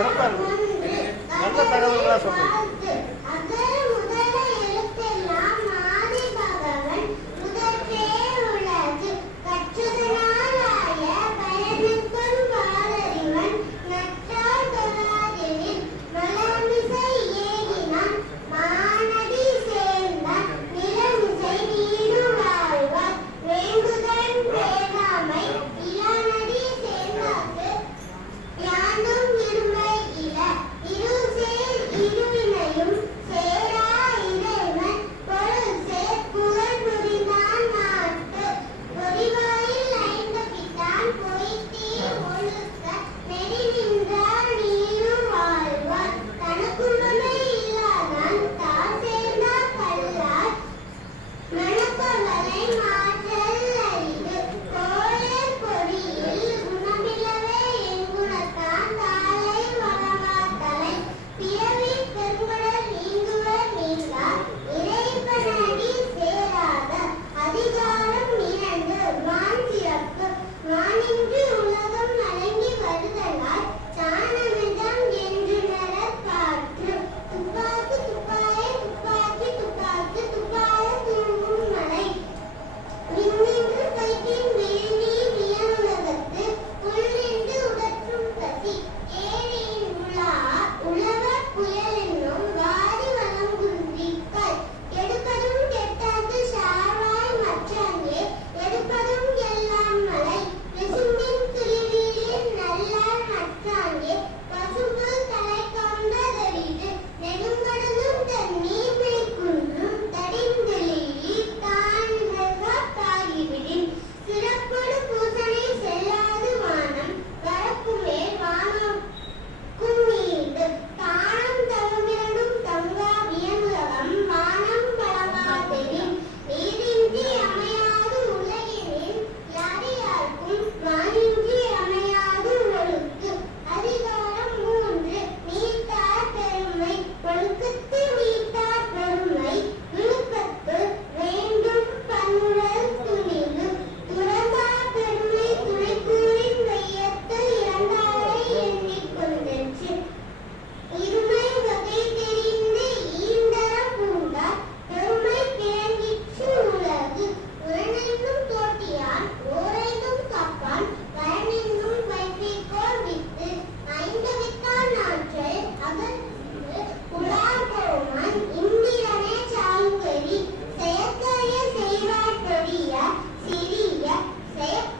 pero para. No te